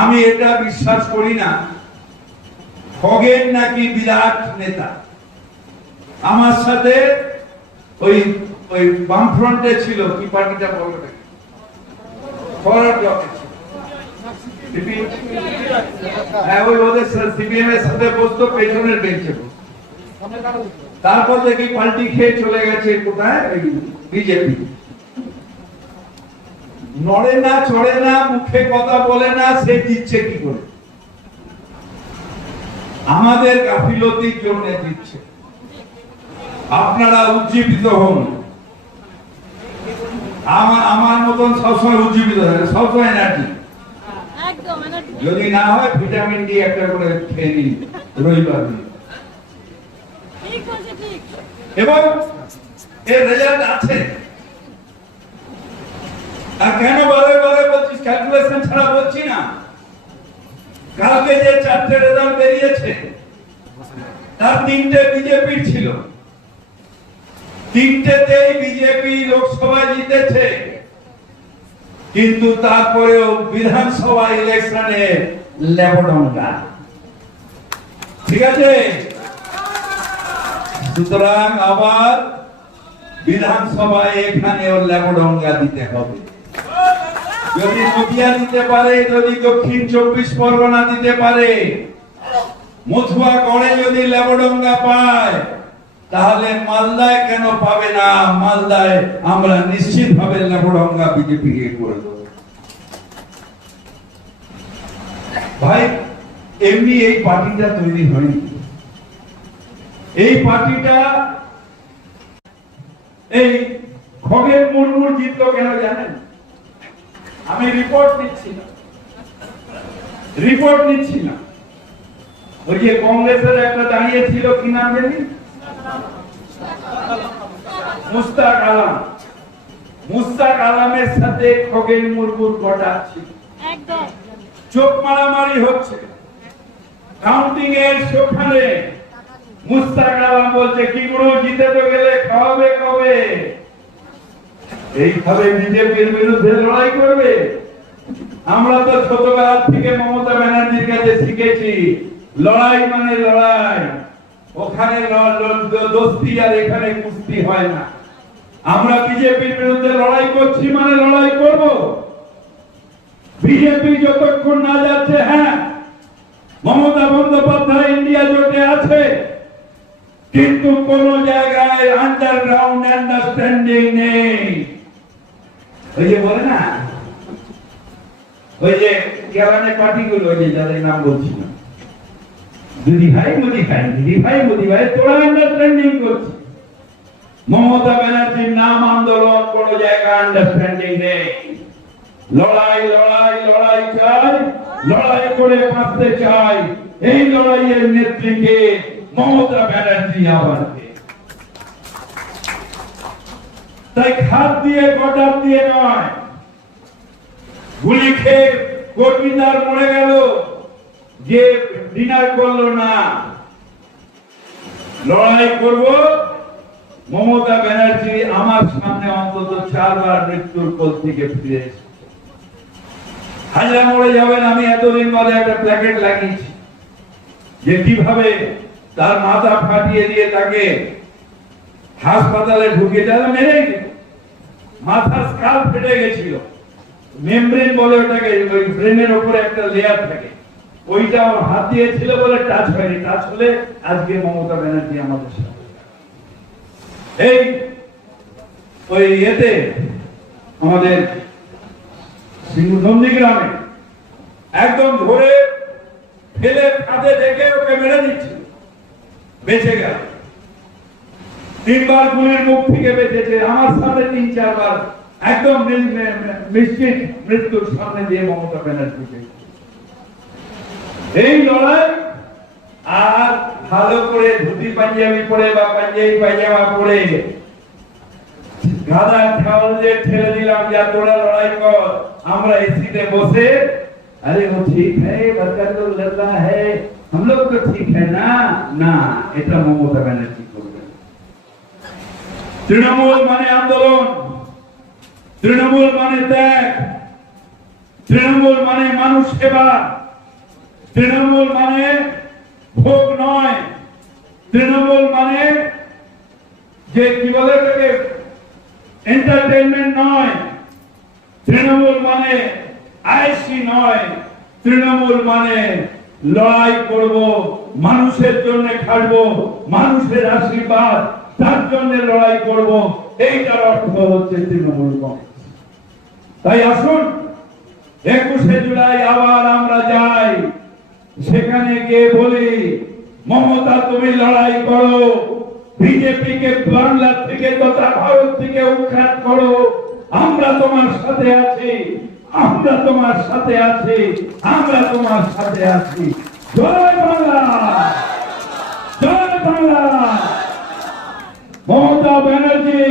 আমি এটা বিশ্বাস করি না। খগেন নাকি বিরাট নেতা? আমার সাথে ওই ওই বামফ্রন্টে ছিল, কি পার্টিটা বলো নাকি? ফরওয়ার্ড ব্লকে ছিল। হ্যাঁ তারপর দেখি পাল্টি খেয়ে চলে গেছে কোথায়? বিজেপি। নড়ে না চড়ে না মুখে কথা বলে না সে দিচ্ছে কি করে? আমাদের গাফিলতির জন্য দিচ্ছে। আপনারা উজ্জীবিত হন। আমার আমার মতন সবসময় উজ্জীবিত থাকে সবসময় এনার্জি যদি না হয় ভিটামিন ডি একটা করে খেয়ে নিন রবিবার এবং এর রেজাল্ট আছে। আর কেন বারে বারে বলছিস? ক্যালকুলেশন ছাড়া বলছি না। কালকে যে চারটে রেজাল্ট বেরিয়েছে, তার তিনটে বিজেপির ছিল। তিনটেতেই বিজেপি লোকসভা জিতেছে। কিন্তু তারপরেও বিধানসভা ইলেকশনে ঠিক আছে? সুতরাং আবার বিধানসভায় এখানেও লেবডঙ্গা দিতে হবে। যদি নদিয়া দিতে পারে, যদি দক্ষিণ চব্বিশ পরগনা দিতে পারে। মথুয়া গড়ে যদি লেবডঙ্গা পায়, তাহলে মালদায় কেন পাবে না? মালদায় আমরা নিশ্চিত ভাবে লেবডঙ্গা বিজেপি কে করে ভাই, এমনি এই পার্টিটা তৈরি হয়নি। এই পার্টিটা এই খগেন মুর্মুর জিতলো কেন জানেন? আমি রিপোর্ট নিচ্ছি না। রিপোর্ট নিচ্ছি না। ওই যে কংগ্রেসের একটা দাঁড়িয়ে ছিল কি নাম জানি? মুস্তাক আলম। মুস্তাক আলমের সাথে খগেন মুর্মুর ছিল চোখ মারামারি হচ্ছে। কাউন্টিং এর সেখানে মুস্তাক আলম বলছে কি গুরু জিতে তো গেলে খাওয়াবে কবে? এইভাবে বিজেপির বিরুদ্ধে লড়াই করবে? আমরা তো ছোটবেলা থেকে মমতা ব্যানার্জির কাছে শিখেছি, লড়াই মানে লড়াই। ওখানে দোস্তি আর এখানে কুস্তি হয় না। আমরা বিজেপির বিরুদ্ধে লড়াই করছি মানে লড়াই করব। বিজেপি যতক্ষণ না যাচ্ছে হ্যাঁ মমতা বন্দ্যোপাধ্যায় ইন্ডিয়া জোটে আছে। কিন্তু কোন জায়গায় আন্ডারগ্রাউন্ড আন্ডারস্ট্যান্ডিং নেই। ওই যে বলে না? ওই যে কেরানে পার্টিগুলো ওই যে যাদের নাম বলছি না। দিদি ভাই মোদি ভাই দিদি ভাই মোদি ভাই তোরা করছি। মমতা ব্যানার্জির নাম আন্দোলন কোন জায়গায় আন্ডারস্ট্যান্ডিং নেই। লড়াই লড়াই লড়াই চাই, লড়াই করে বাঁচতে চাই। এই লড়াইয়ের নেত্রীকে মমতা ব্যানার্জি আমাকে তাই খাদ দিয়ে কটার দিয়ে নয়। গুলি খেয়ে কর্মীদার মরে গেল, যে ডিনার করল না। লড়াই করব, মমতা ব্যানার্জি আমার সামনে অন্তত চারবার মৃত্যুর কোল থেকে ফিরে হাজরা মরে যাবেন, আমি এতদিন বাদে একটা প্ল্যাকেট লাগিয়েছি, যে কীভাবে তার মাথা ফাটিয়ে দিয়ে তাকে হাসপাতালে ঢুকিয়ে দেওয়া মেরে মাথার স্কাল ফেটে গেছিল। মেমব্রেন বলে ওটাকে, ওই ব্রেনের উপরে একটা লেয়ার থাকে। ওইটা আমার হাত দিয়েছিল বলে টাচ হয়নি। টাচ হলে আজকে মমতা ব্যানার্জি আমাদের সাথে। এই, ওই ইয়েতে আমাদের নন্দীগ্রামে একদম ধরে ফেলে কাঁধে দেখে ওকে মেরে দিচ্ছে। বেঁচে গেল। তিনবার গুলির মুখ থেকে বেঁচেছে আমার সামনে তিন চারবার একদম নি- নি- নিশ্চিত মৃত্যুর সামনে দিয়ে মমতা ব্যানার্জিকে এই লড়াই আর ভালো করে ধুতি পাঞ্জাবি পরে বা পাঞ্জাবি পায়জামা পরে গাদা ঠাউল যে ঠেলে দিলাম যা তোরা লড়াই কর আমরা এসিতে বসে अरे वो ठीक है बरकत तो लड़ रहा है हम लोग तो ठीक है ना না এটা মমতা ব্যানার্জি করবে তৃণমূল মানে আন্দোলন, তৃণমূল মানে ত্যাগ, তৃণমূল মানে মানুষ সেবা, তৃণমূল মানে ভোগ নয়, তৃণমূল মানে যে কি বলে এটাকে এন্টারটেনমেন্ট নয়, তৃণমূল মানে আইসি নয়, তৃণমূল মানে লড়াই করব, মানুষের জন্য খাটবো, মানুষের আশীর্বাদ। তার জন্য লড়াই করব, এইটার অর্থ হচ্ছে তৃণমূল কংগ্রেস। তাই আসুন, একুশে জুলাই আবার আমরা যাই। সেখানে গিয়ে বলি, মমতা, তুমি লড়াই করো। বিজেপি কে বাংলা থেকে তথা ভারত থেকে উৎখাত করো। আমরা তোমার সাথে আছি, আমরা তোমার সাথে আছি, আমরা তোমার সাথে আছি। জয় বাংলা! জয় বাংলা! মমতা ব্যানার্জি